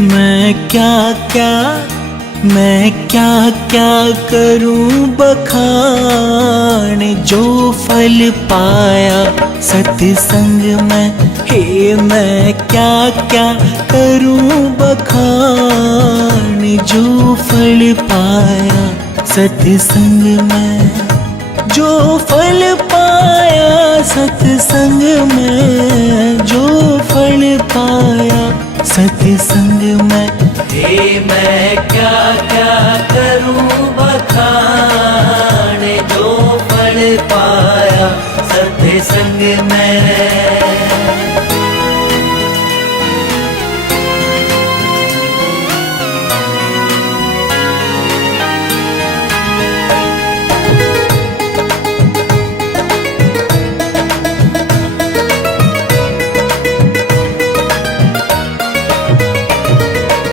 मैं क्या क्या करूं बखान, जो फल पाया सत्संग में। हे मैं क्या क्या करूं बखान, जो फल पाया सत्संग में। जो फल पाया सत्संग में, जो फल पाया सत्संग में। हे मैं क्या क्या करूं बखान, जो फल पाया सत्संग में।